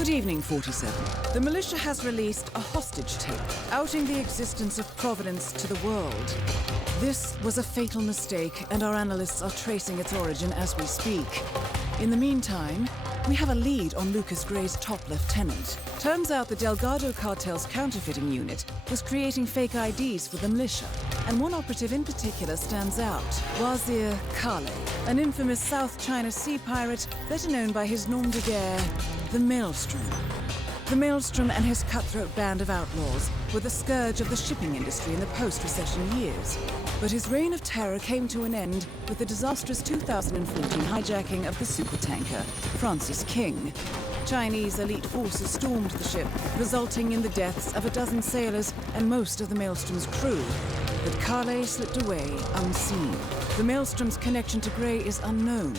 Good evening, 47. The militia has released a hostage tape outing the existence of Providence to the world. This was a fatal mistake, and our analysts are tracing its origin as we speak. In the meantime, we have a lead on Lucas Gray's top lieutenant. Turns out the Delgado cartel's counterfeiting unit was creating fake IDs for the militia, and one operative in particular stands out, Wazir Kale, an infamous South China Sea pirate better known by his nom de guerre, the Maelstrom. The Maelstrom and his cutthroat band of outlaws were the scourge of the shipping industry in the post-recession years. But his reign of terror came to an end with the disastrous 2014 hijacking of the supertanker, Francis King. Chinese elite forces stormed the ship, resulting in the deaths of a dozen sailors and most of the Maelstrom's crew. But Kale slipped away unseen. The Maelstrom's connection to Gray is unknown,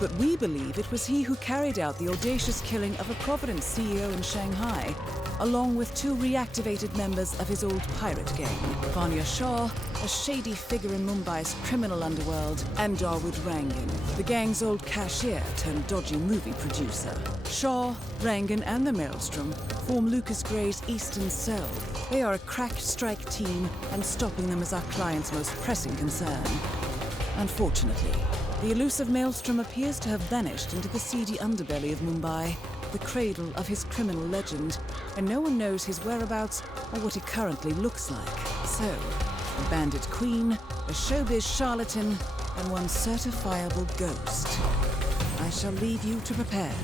but we believe it was he who carried out the audacious killing of a Providence CEO in Shanghai, along with two reactivated members of his old pirate gang, Vanya Shah, a shady figure in Mumbai's criminal underworld, and Dawood Rangan, the gang's old cashier turned dodgy movie producer. Shah, Rangan, and the Maelstrom form Lucas Gray's Eastern Cell. They are a crack strike team, and stopping them is our client's most pressing concern. Unfortunately, the elusive Maelstrom appears to have vanished into the seedy underbelly of Mumbai, the cradle of his criminal legend, and no one knows his whereabouts or what he currently looks like. So, a bandit queen, a showbiz charlatan, and one certifiable ghost. I shall leave you to prepare.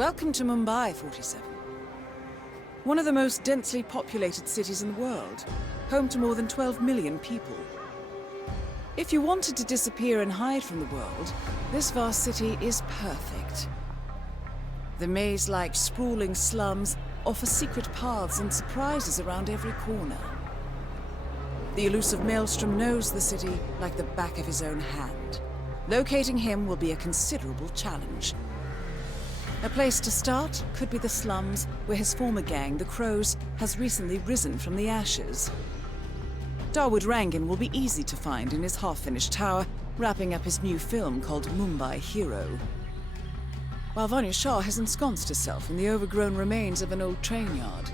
Welcome to Mumbai, 47. One of the most densely populated cities in the world, home to more than 12 million people. If you wanted to disappear and hide from the world, this vast city is perfect. The maze-like sprawling slums offer secret paths and surprises around every corner. The elusive Maelstrom knows the city like the back of his own hand. Locating him will be a considerable challenge. A place to start could be the slums, where his former gang, the Crows, has recently risen from the ashes. Dawood Rangan will be easy to find in his half-finished tower, wrapping up his new film called Mumbai Hero. While Vanya Shah has ensconced herself in the overgrown remains of an old train yard.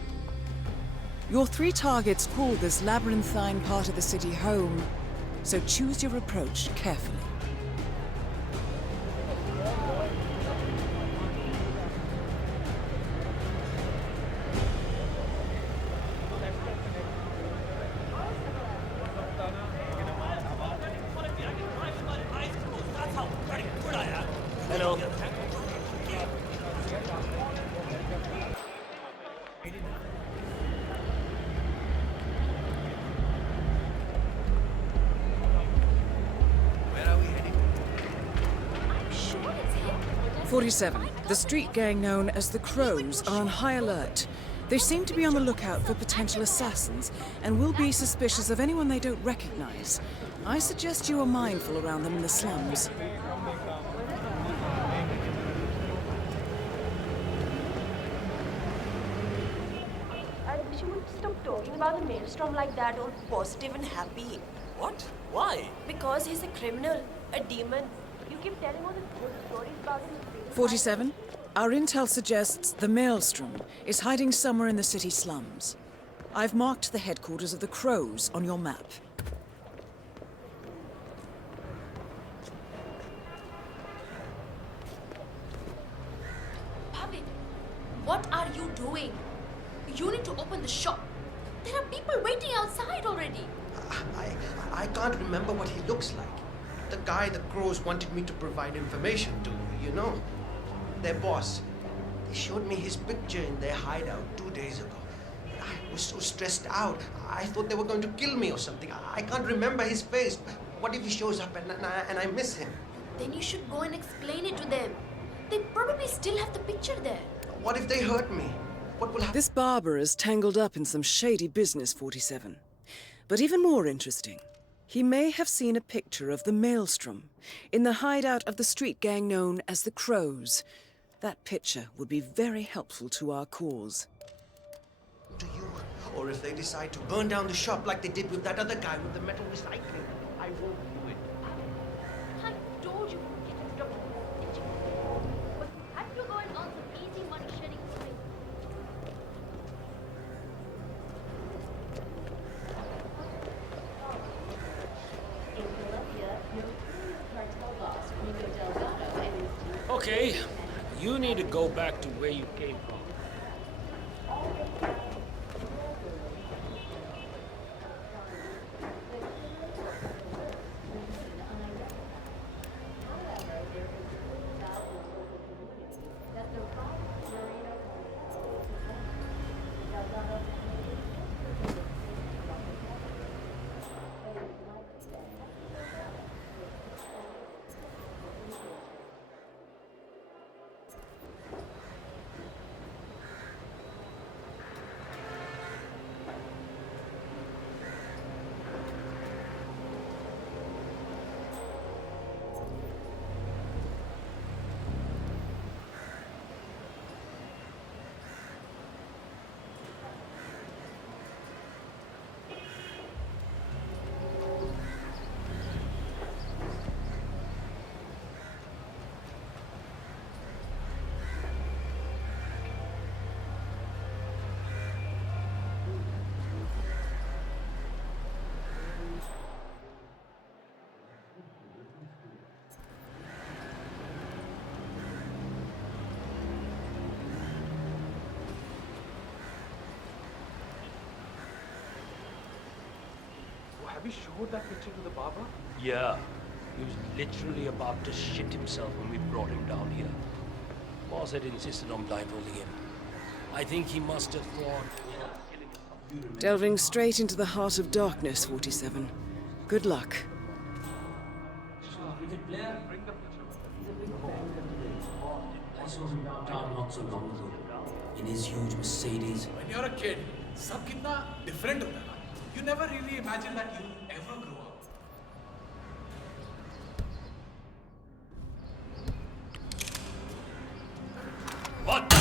Your three targets call this labyrinthine part of the city home, so choose your approach carefully. Hello. 47. The street gang known as the Crows are on high alert. They seem to be on the lookout for potential assassins and will be suspicious of anyone they don't recognize. I suggest you are mindful around them in the slums. stop talking about the maelstrom like that, all positive and happy. What? Why? Because he's a criminal, a demon. You keep telling all the good stories about him. 47, our intel suggests the Maelstrom is hiding somewhere in the city slums. I've marked the headquarters of the Crows on your map. Pavid, what are you doing? You need to open the shop. There are people waiting outside already. I can't remember what he looks like. The guy the Crows wanted me to provide information to, you know. Their boss. They showed me his picture in their hideout 2 days ago. I was so stressed out. I thought they were going to kill me or something. I can't remember his face. What if he shows up and I miss him? Then you should go and explain it to them. They probably still have the picture there. What if they hurt me? What will happen? This barber is tangled up in some shady business, 47. But even more interesting, he may have seen a picture of the Maelstrom in the hideout of the street gang known as the Crows. That picture would be very helpful to our cause. To you, or if they decide to burn down the shop like they did with that other guy with the metal recycling, I won't do it. I told you to stop snitching. But had you go and earn some easy money shedding something? Okay, you need to go back to where you came from. Have you showed that picture to the barber? Yeah, he was literally about to shit himself when we brought him down here. Boss had insisted on blindfolding him. I think he must have thought... Delving straight into the heart of darkness, 47. Good luck. I saw him down not so long ago in his huge Mercedes. When you're a kid, सब कितना different होता है ना? You never really imagine that you ever grow up. What?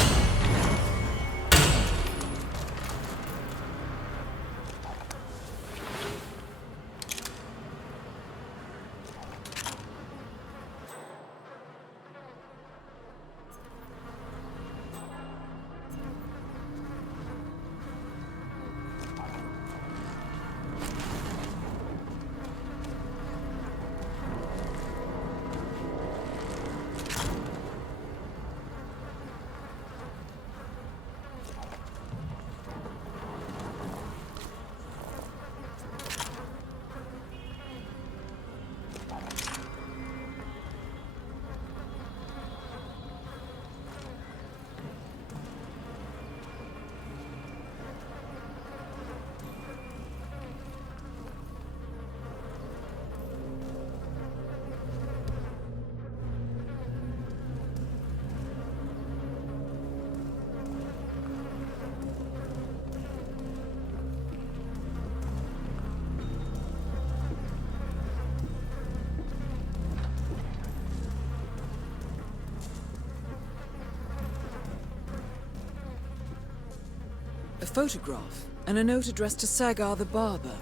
photograph and a note addressed to Sagar the barber.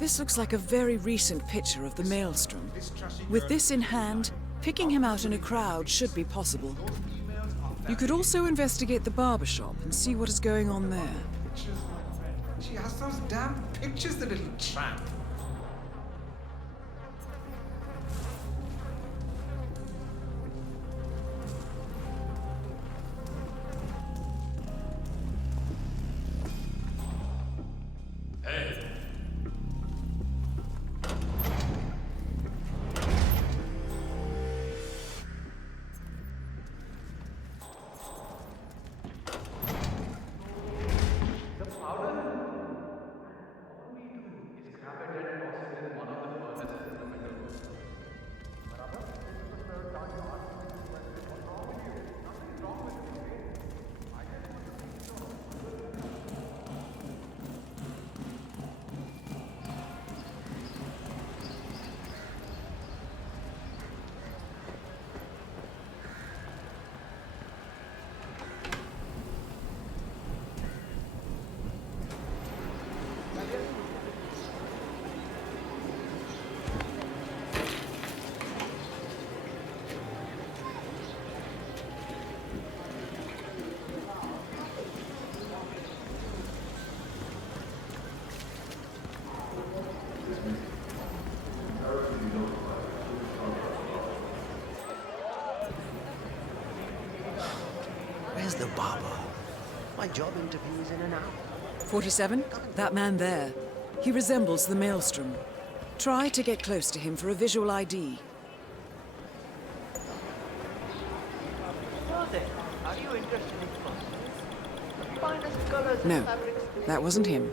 This looks like a very recent picture of the Maelstrom. With this in hand, picking him out in a crowd should be possible. You could also investigate the barber shop and see what is going on there. She has those damn pictures, the little tramp. Where's the barber? My job interview is in an hour. 47? That man there. He resembles the Maelstrom. Try to get close to him for a visual ID. So then, are you interested in costumes? The finest colors and No, fabrics. that wasn't him.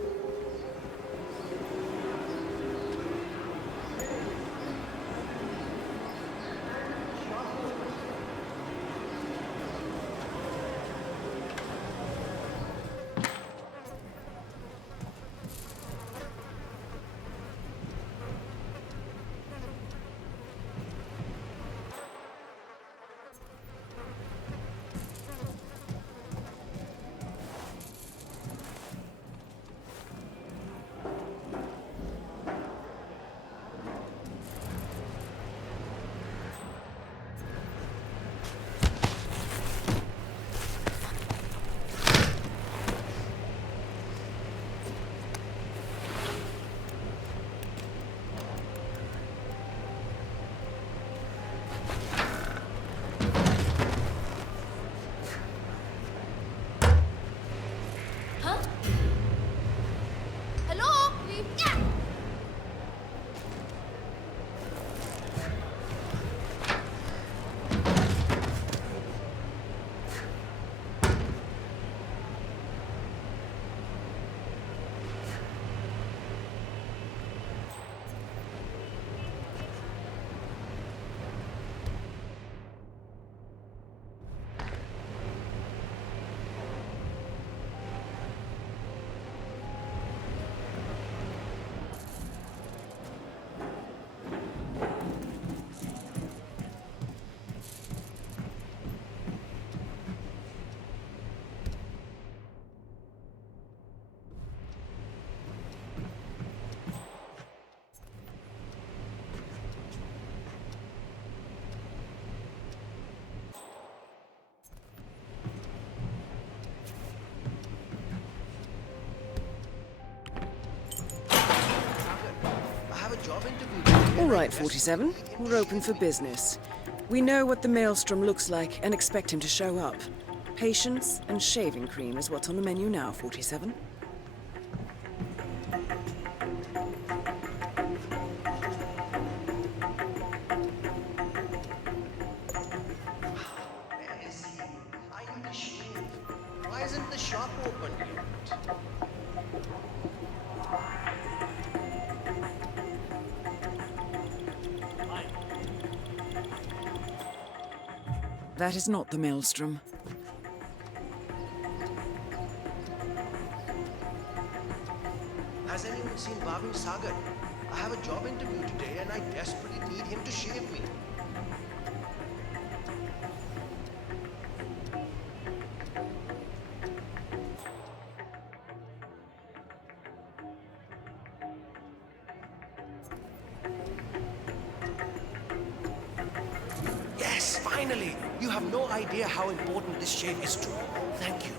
Hello? Yeah. I have a job interview. All right, 47. We're open for business. We know what the Maelstrom looks like and expect him to show up. Patience and shaving cream is what's on the menu now, 47. Where is he? I need to shave. Why isn't the shop open yet? That is not the Maelstrom. Has anyone seen Bhavin Sagar? I have a job interview today and I desperately need him to shave me. Yes, finally! You have no idea how important this shave is to me. Thank you.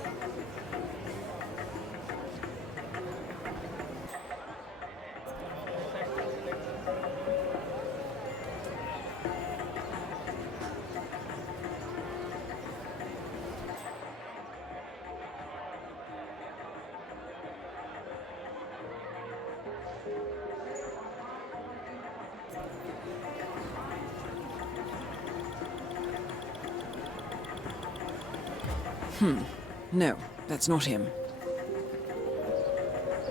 No, that's not him.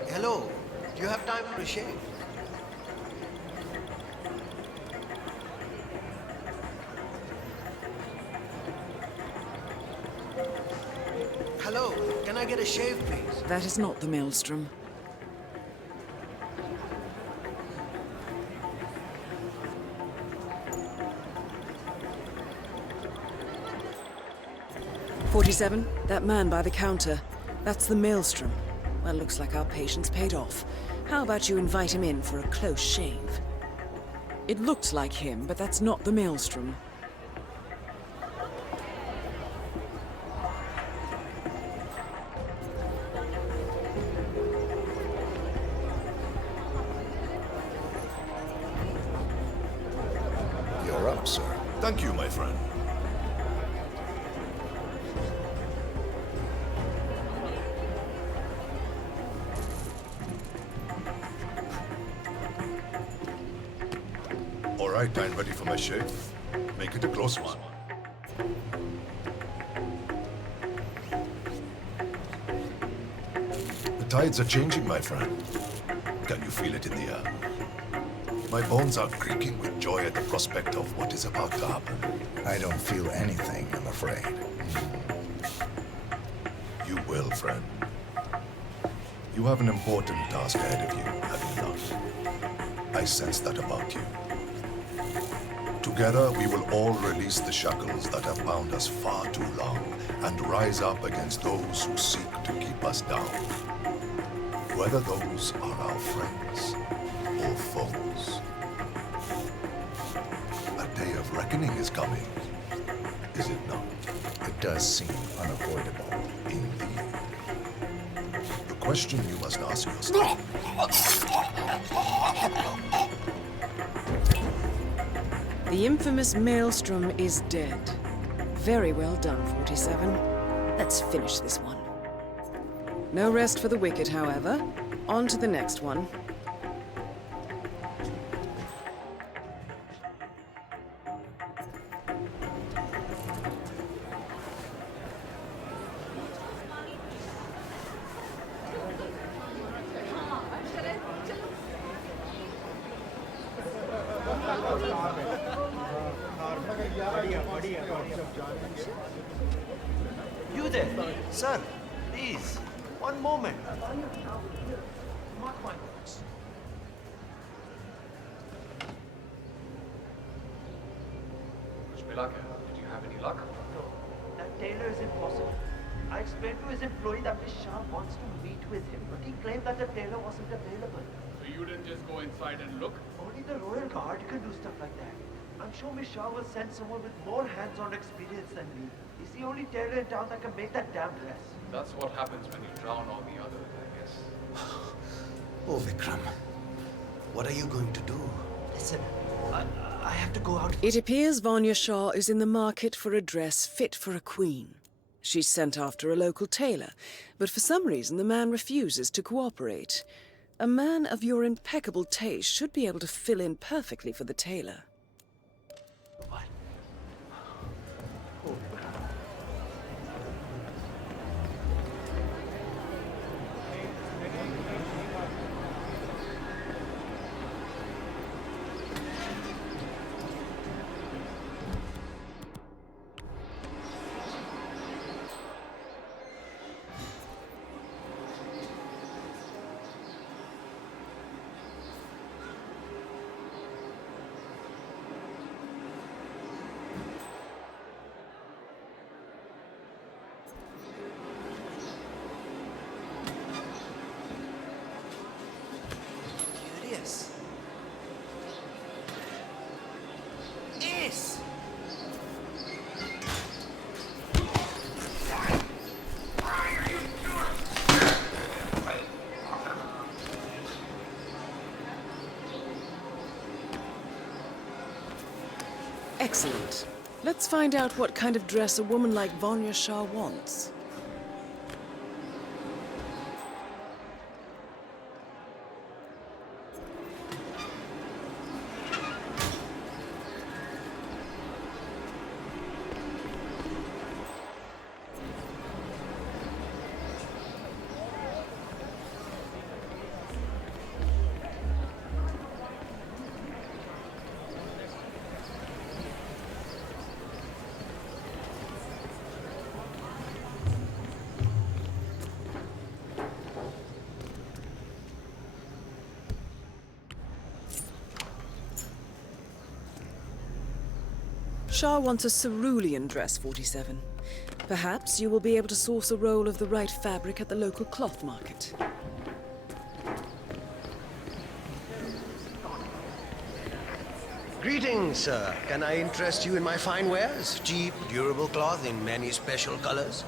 Hello, do you have time for a shave? Hello, can I get a shave, please? That is not the Maelstrom. "47, that man by the counter. That's the Maelstrom. Well, looks like our patience paid off. How about you invite him in for a close shave?" It looked like him, but that's not the Maelstrom. You're up, sir. Thank you, my friend. All right, I'm ready for my shave. Make it a close one. The tides are changing, my friend. Can you feel it in the air? My bones are creaking with joy at the prospect of what is about to happen. I don't feel anything, I'm afraid. You will, friend. You have an important task ahead of you, have you not? I sense that about you. Together, we will all release the shackles that have bound us far too long and rise up against those who seek to keep us down. Whether those are our friends or foes. A day of reckoning is coming, is it not? It does seem unavoidable. Indeed. The question you must ask yourself. The infamous Maelstrom is dead. Very well done, 47. Let's finish this one. No rest for the wicked, however. On to the next one. You there? Sir, please. One moment. Mark my words. Did you have any luck? No, that tailor is impossible. I explained to his employee that Miss Shah wants to meet with him, but he claimed that the tailor wasn't available. So you didn't just go inside and look? Only the Royal Guard can do stuff like that. I'm sure Miss Shah will send someone with more hands-on experience than me. He's the only tailor in town that can make that damn dress. That's what happens when you drown all the others, I guess. Oh, Vikram. What are you going to do? Listen, I have to go out. It appears Vanya Shah is in the market for a dress fit for a queen. She's sent after a local tailor, but for some reason the man refuses to cooperate. A man of your impeccable taste should be able to fill in perfectly for the tailor. What? Curious. Ace! Excellent. Let's find out what kind of dress a woman like Vanya Shah wants. Shah wants a cerulean dress, 47. Perhaps you will be able to source a roll of the right fabric at the local cloth market. Greetings, sir. Can I interest you in my fine wares? Cheap, durable cloth in many special colors.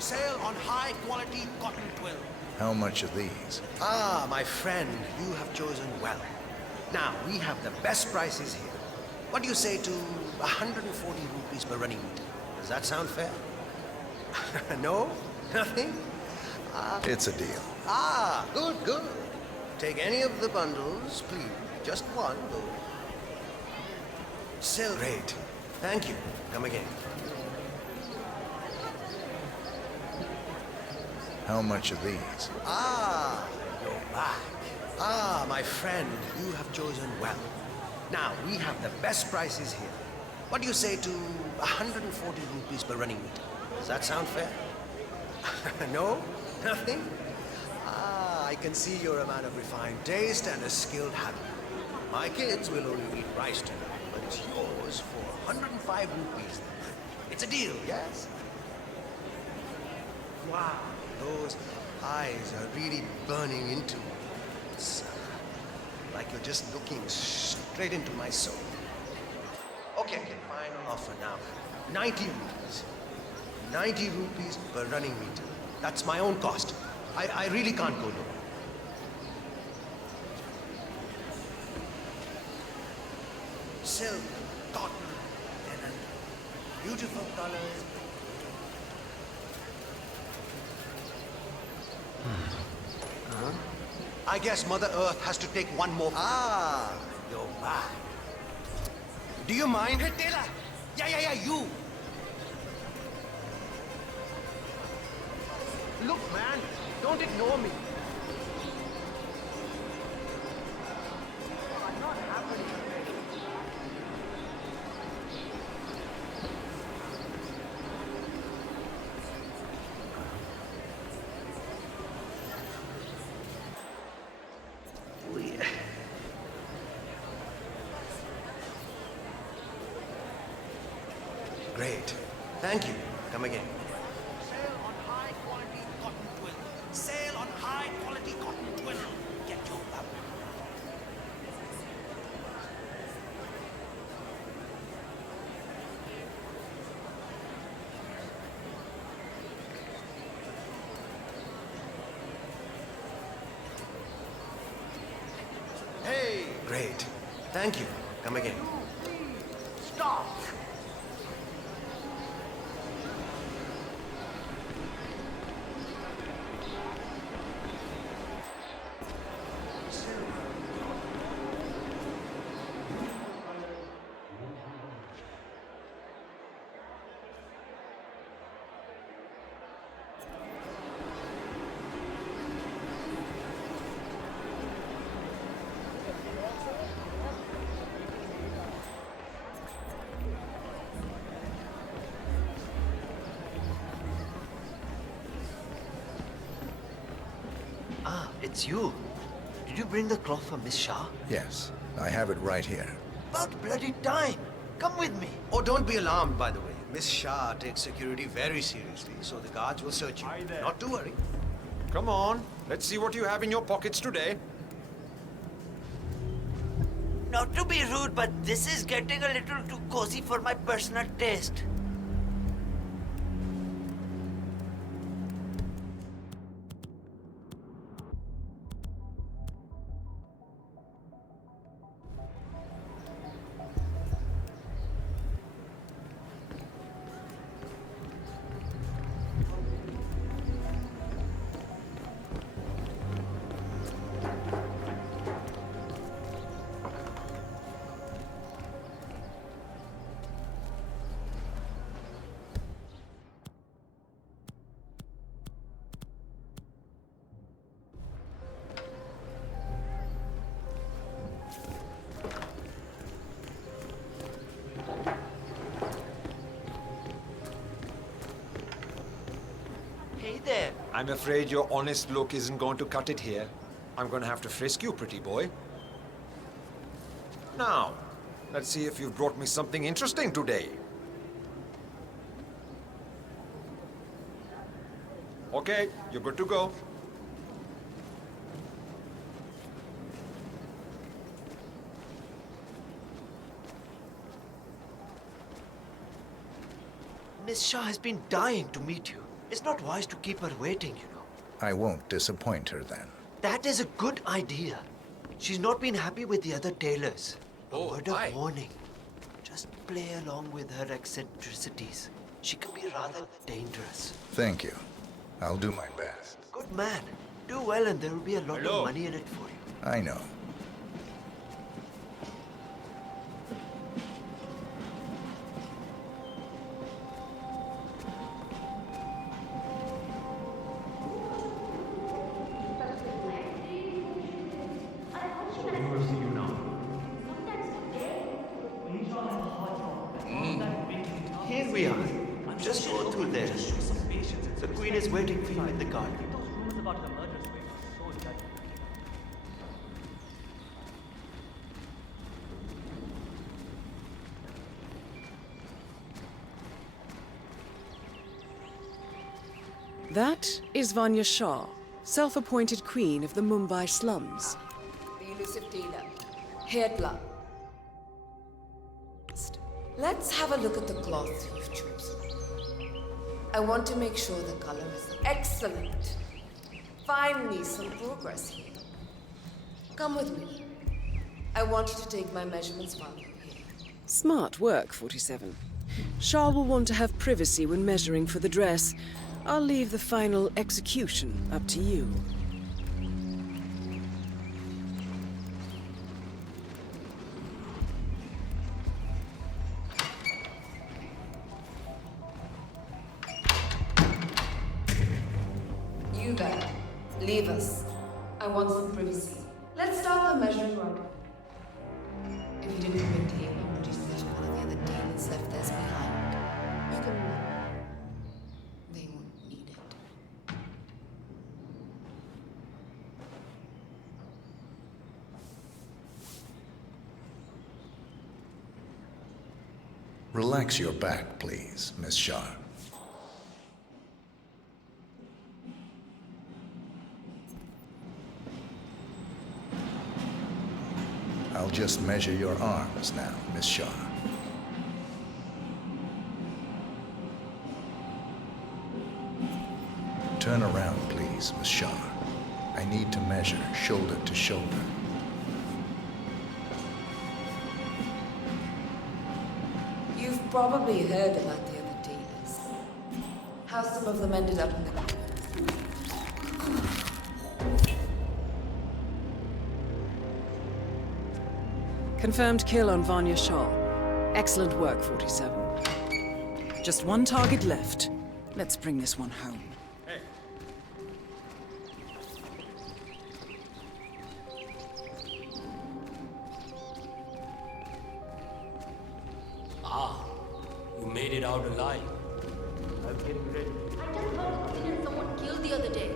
Sale on high-quality cotton twill. How much are these? Ah, my friend, you have chosen well. Now, we have the best prices here. What do you say to 140 rupees per running meter? Does that sound fair? No? Nothing? It's a deal. Ah, good, good. Take any of the bundles, please. Just one, though. Still great. Thank you. Come again. How much are these? Ah, you're back. Ah, my friend, you have chosen well. Now, we have the best prices here. What do you say to 140 rupees per running meter? Does that sound fair? No? Nothing? Ah, I can see you're a man of refined taste and a skilled hand. My kids will only eat rice tonight, but it's yours for 105 rupees. It's a deal, yes? Wow, those eyes are really burning into me. It's like you're just looking straight into my soul. Okay, final offer now. 90 rupees. 90 rupees per running meter. That's my own cost. I really can't go lower. Silk, cotton, linen, beautiful colors. I guess Mother Earth has to take one more. Ah, you're back. Do you mind? Hey, Taylor! Yeah, you! Look, man, don't ignore me. I'm not happening. Great. Thank you. Come again. Sale on high-quality cotton twill. Sale on high-quality cotton twill. Get your fabric. Hey! Great. Thank you. Come again. Stop! Ah, it's you. Did you bring the cloth for Miss Shah? Yes, I have it right here. About bloody time. Come with me. Oh, don't be alarmed, by the way. Miss Shah takes security very seriously, so the guards will search you. Not to worry. Come on, let's see what you have in your pockets today. Not to be rude, but this is getting a little too cozy for my personal taste. Hey there. I'm afraid your honest look isn't going to cut it here. I'm going to have to frisk you, pretty boy. Now, let's see if you've brought me something interesting today. Okay, you're good to go. Miss Shah has been dying to meet you. It's not wise to keep her waiting, you know. I won't disappoint her then. That is a good idea. She's not been happy with the other tailors. A word of warning. Just play along with her eccentricities. She can be rather dangerous. Thank you. I'll do my best. Good man. Do well and there will be a lot of money in it for you. I know. Here we are. Just go through there. The queen is waiting for you in the garden. That is Vanya Shah, self-appointed queen of the Mumbai slums. The elusive dealer, Hitman. Let's have a look at the cloth you've chosen. I want to make sure the color is excellent. Finally, some progress here. Come with me. I want you to take my measurements while you're here. Smart work, 47. Shah will want to have privacy when measuring for the dress. I'll leave the final execution up to you. You there. Leave us. I want some privacy. Let's start the measuring work. If you didn't commit to him, I'm pretty certain one of the other demons left theirs behind. You can... They won't need it. Relax your back, please, Miss Shah. I'll just measure your arms now, Miss Shah. Turn around, please, Miss Shah. I need to measure shoulder to shoulder. You've probably heard about the other dealers. How some of them ended up in the... Confirmed kill on Vanya Shah. Excellent work, 47. Just one target left. Let's bring this one home. Ah, you made it out alive. I just heard the Queen and someone killed the other day.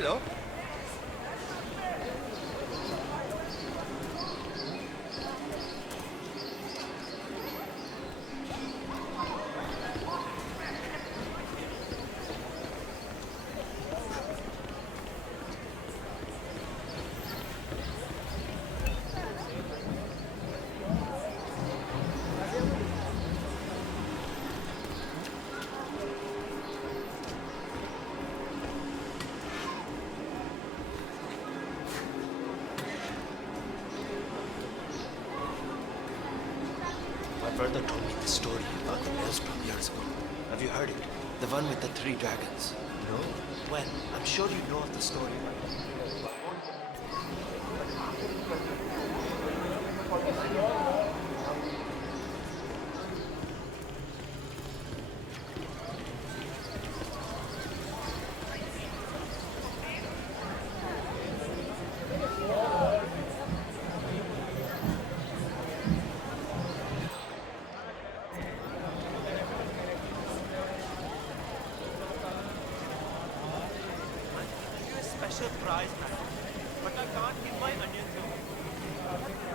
Hello. My brother told me the story about the maelstrom years ago. Have you heard it? The one with the 3 dragons. No? Well, I'm sure you know of the story. Special prize, man. But I can't give my onions away.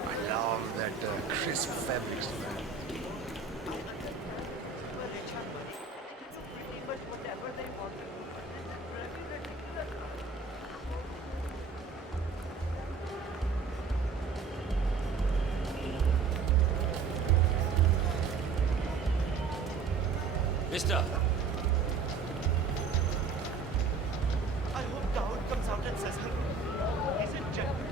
I love that crisp fabrics, man. But whatever they want to do, Mister, I hope Dawood comes out and says hello. He's a gentleman.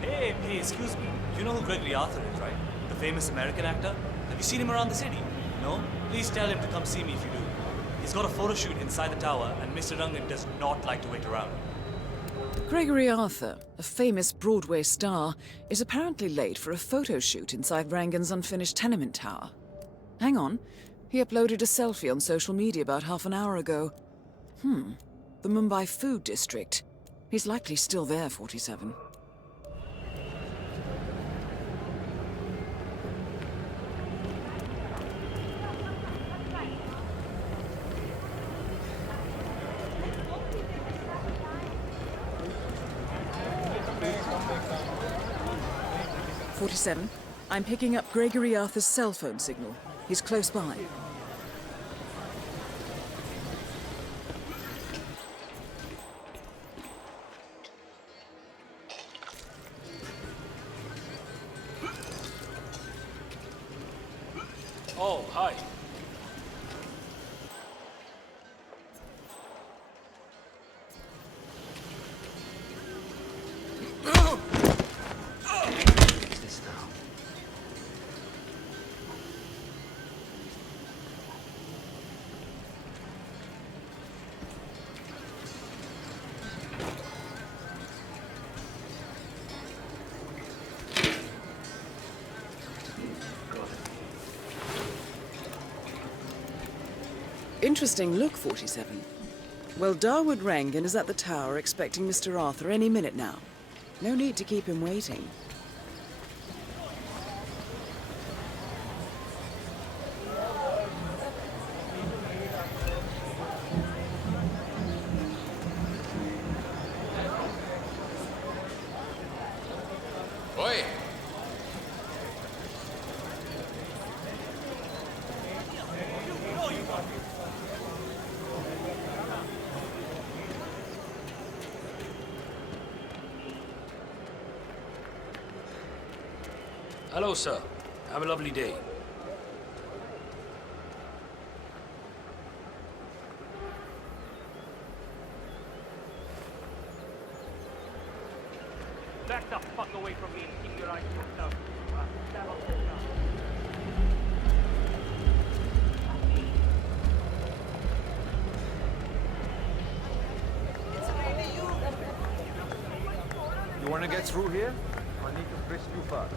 Hey, excuse me. You know who Gregory Arthur is, right? The famous American actor? Have you seen him around the city? No? Please tell him to come see me if you do. He's got a photo shoot inside the tower, and Mr. Rangan does not like to wait around. Gregory Arthur, a famous Broadway star, is apparently late for a photo shoot inside Rangan's unfinished tenement tower. Hang on. He uploaded a selfie on social media about half an hour ago. The Mumbai Food District. He's likely still there, 47. I'm picking up Gregory Arthur's cell phone signal. He's close by. oh, hi. What's this now? Interesting look, 47. Well, Dawood Rangan is at the tower expecting Mr. Arthur any minute now. No need to keep him waiting. Oi! Hello, sir. Have a lovely day. Back the fuck away from me and keep your eyes looked out. Stand up, sit down. You want to get through here? I need to frisk you first.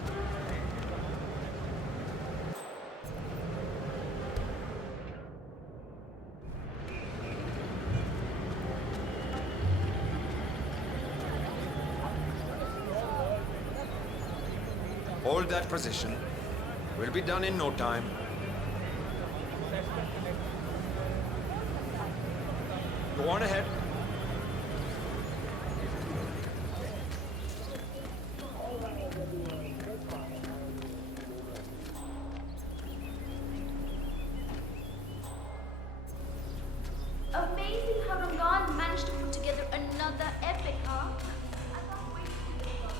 Hold that position. We'll be done in no time. Go on ahead. Amazing how Rangan managed to put together another epic, huh? I can't wait to see this one.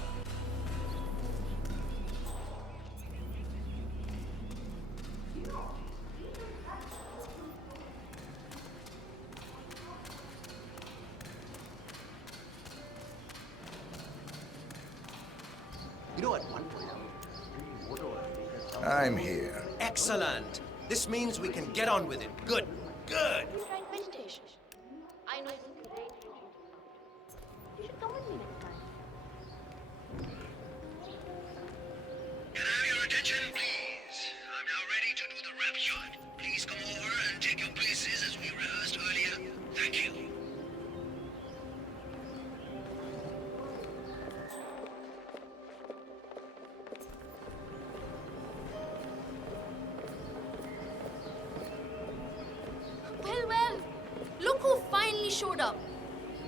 You know, at one point, I'm here. Excellent. This means we can get on with it. Good. Good. You tried meditation. I know it's a great retreat. You should come with me next time. Can I have your attention, please? I'm now ready to do the wrap shot. Please come over and take your places as we rehearsed earlier. Thank you. Well, look who finally showed up.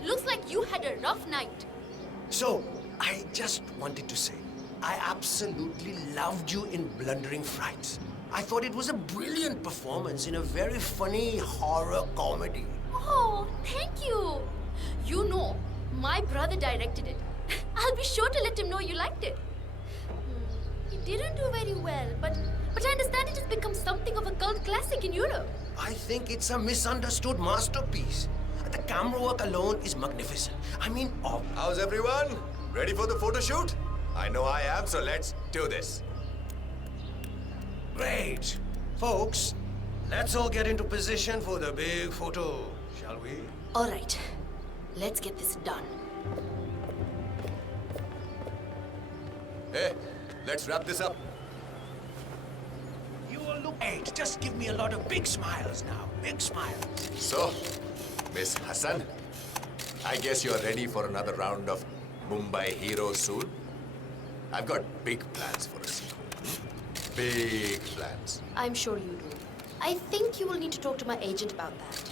Looks like you had a rough night. So, I just wanted to say, I absolutely loved you in Blundering Frights. I thought it was a brilliant performance in a very funny horror comedy. Oh, thank you. You know, my brother directed it. I'll be sure to let him know you liked it. It didn't do very well, but I understand it has become something of a cult classic in Europe. I think it's a misunderstood masterpiece. The camera work alone is magnificent. I mean, How's everyone? Ready for the photo shoot? I know I am, so let's do this. Great. Folks, let's all get into position for the big photo, shall we? All right, let's get this done. Hey, let's wrap this up. You all look great. Just give me a lot of big smiles now. Big smiles. So, Miss Hassan, I guess you're ready for another round of Mumbai Heroes soon? I've got big plans for a sequel. Big plans. I'm sure you do. I think you will need to talk to my agent about that.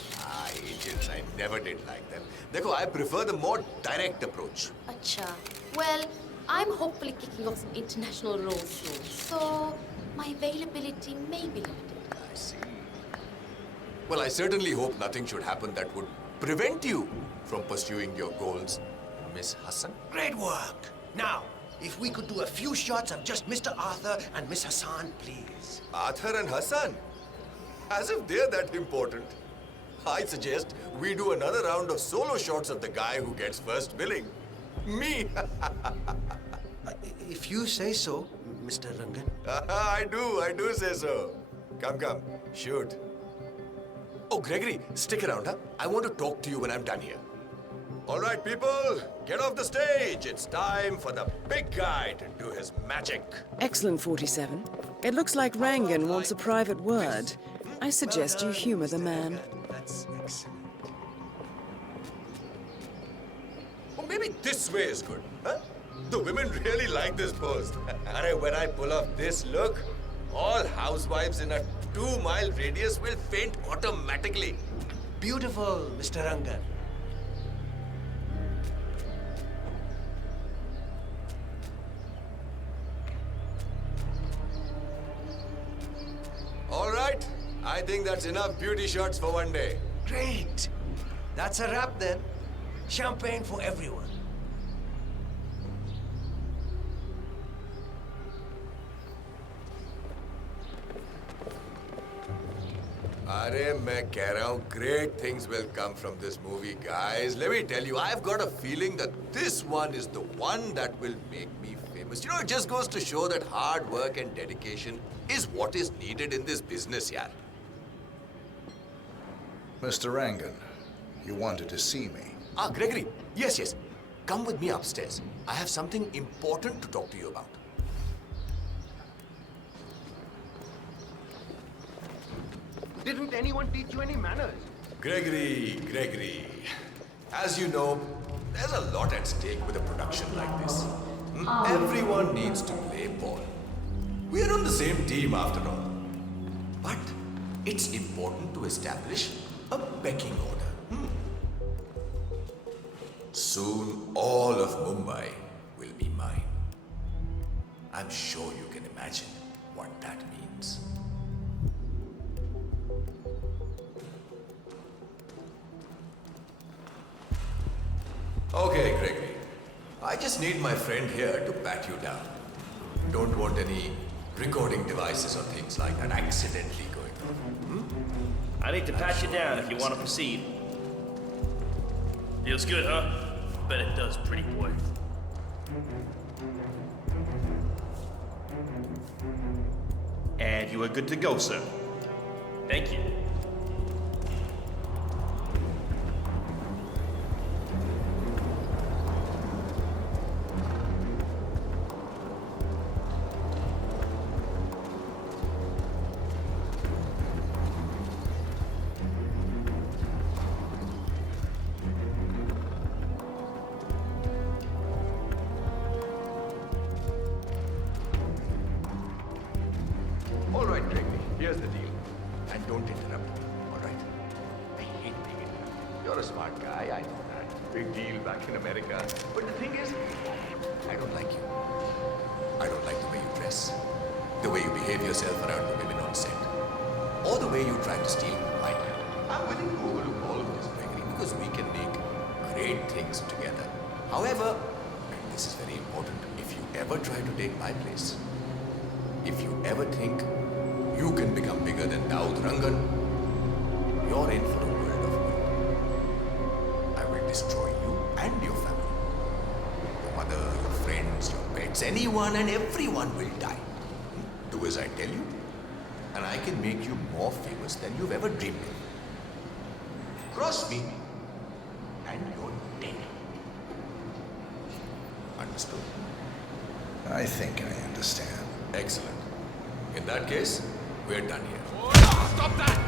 Agents, I never did like them. Dekho, I prefer the more direct approach. Acha. Well, I'm hopefully kicking off some international roles soon, so my availability may be limited. I see. Well, I certainly hope nothing should happen that would prevent you from pursuing your goals, Miss Hassan. Great work. Now, if we could do a few shots of just Mr. Arthur and Miss Hassan, please. Arthur and Hassan? As if they're that important. I suggest we do another round of solo shots of the guy who gets first billing. Me. If you say so, Mr. Rangan. I do say so. Come, shoot. Oh, Gregory, stick around, huh? I want to talk to you when I'm done here. All right, people, get off the stage. It's time for the big guy to do his magic. Excellent, 47. It looks like Rangan wants a private word. I suggest you humor the man. That's excellent. Or maybe this way is good, huh? The women really like this pose. And when I pull off this look, all housewives in a 2-mile radius will faint automatically. Beautiful, Mr. Rangan. All right, I think that's enough beauty shots for one day. Great. That's a wrap then. Champagne for everyone. अरे मैं कह रहा हूँ great things will come from this movie, guys. Let me tell you, I've got a feeling that this one is the one that will make me famous. You know, it just goes to show that hard work and dedication is what is needed in this business, yaar. Mr. Rangan, you wanted to see me. Ah, Gregory. Yes. Come with me upstairs. I have something important to talk to you about. Didn't anyone teach you any manners? Gregory. As you know, there's a lot at stake with a production like this. Everyone needs to play ball. We're on the same team after all. But it's important to establish a pecking order. Soon all of Mumbai will be mine. I'm sure you can imagine what that means. Okay, Gregory. I just need my friend here to pat you down. Don't want any recording devices or things like that accidentally going on. I need to pat you down if you want to proceed. Feels good, huh? Bet it does, pretty boy. And you are good to go, sir. Thank you. All right, Gregory, here's the deal. And don't interrupt me, all right? I hate being interrupted. You're a smart guy, I know that. Big deal back in America. But the thing is, I don't like you. I don't like the way you dress, the way you behave yourself around the women on set, or the way you try to steal my time. I'm willing to overlook all of this, Gregory, because we can make great things together. However, and this is very important, if you ever try to take my place, if you ever think you can become bigger than Daud Rangan, you're in for a world of hurt. I will destroy you and your family. Your mother, your friends, your pets, anyone and everyone will die. Do as I tell you, and I can make you more famous than you've ever dreamed of. Cross me, and you're dead. Understood? I think I understand. Excellent. In that case, we're done here. Stop that!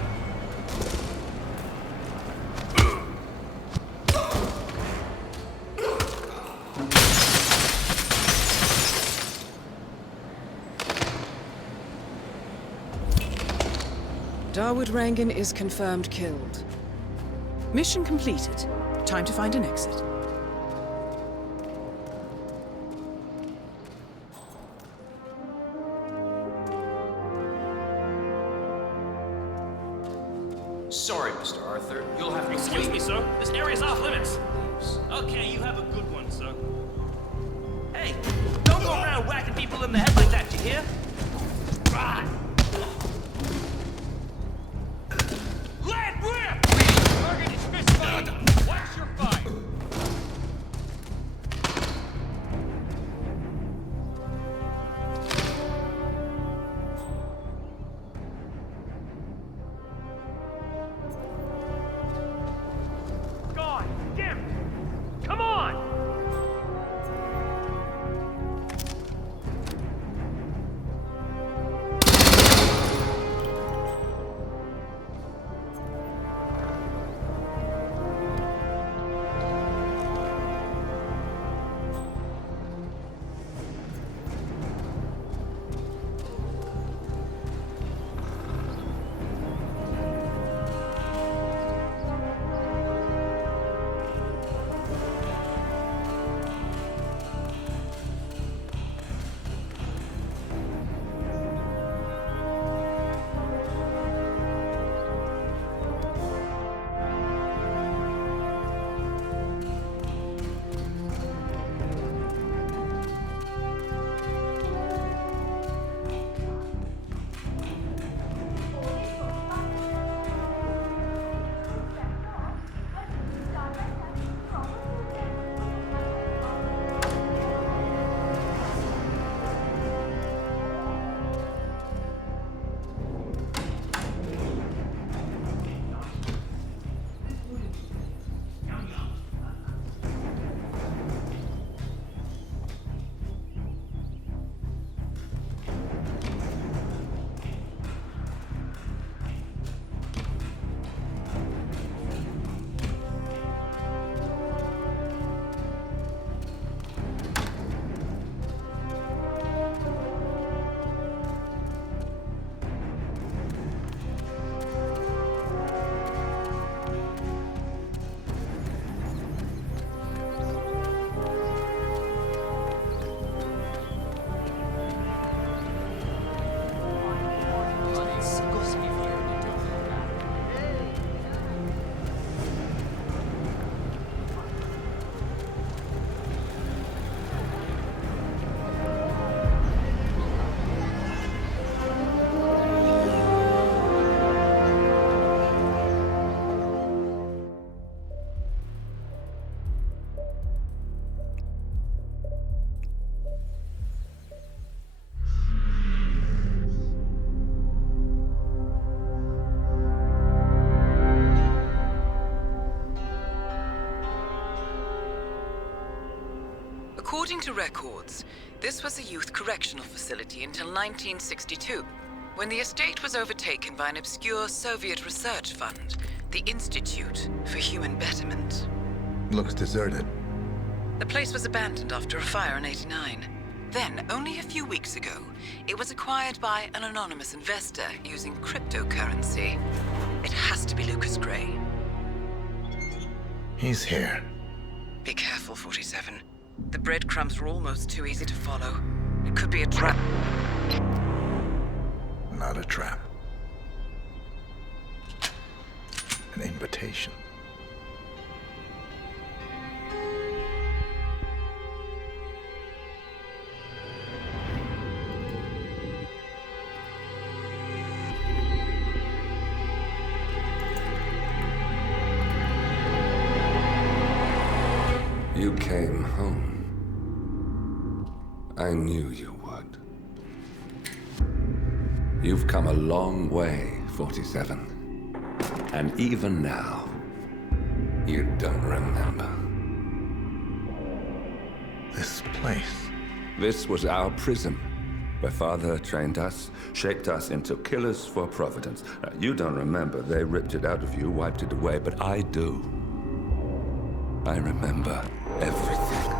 Dawood Rangan is confirmed killed. Mission completed. Time to find an exit. Sorry, Mr. Arthur. You'll have to Excuse me, sir. This area's off limits. Okay, you have a good one, sir. Hey, don't go around whacking people in the head like that, you hear? Right. Let rip! Target is fist fight. Watch your fight. God damn it! Come on! According to records, this was a youth correctional facility until 1962, when the estate was overtaken by an obscure Soviet research fund, the Institute for Human Betterment. Looks deserted. The place was abandoned after a fire in '89. Then, only a few weeks ago, it was acquired by an anonymous investor using cryptocurrency. It has to be Lucas Gray. He's here. Be careful, 47. The breadcrumbs were almost too easy to follow. It could be a trap. Not a trap. An invitation. You came home. I knew you would. You've come a long way, 47. And even now, you don't remember. This place. This was our prison, where Father trained us, shaped us into killers for Providence. You don't remember. They ripped it out of you, wiped it away, but I do. I remember everything.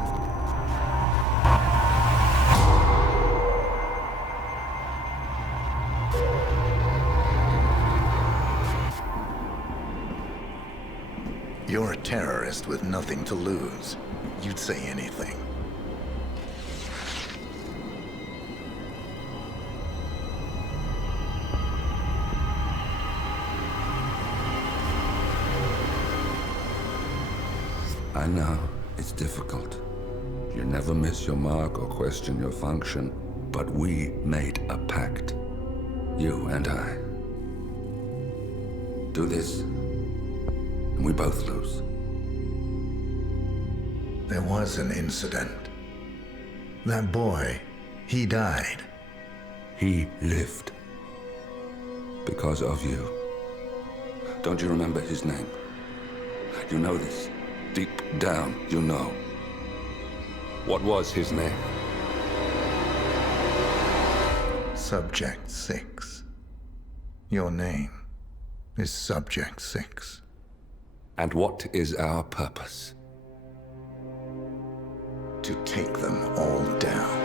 You're a terrorist with nothing to lose. You'd say anything. I know, it's difficult. You never miss your mark or question your function, but we made a pact. You and I. Do this, and we both lose. There was an incident. That boy, he died. He lived. Because of you. Don't you remember his name? You know this. Deep down, you know. What was his name? Subject 6. Your name is Subject 6. And what is our purpose? To take them all down.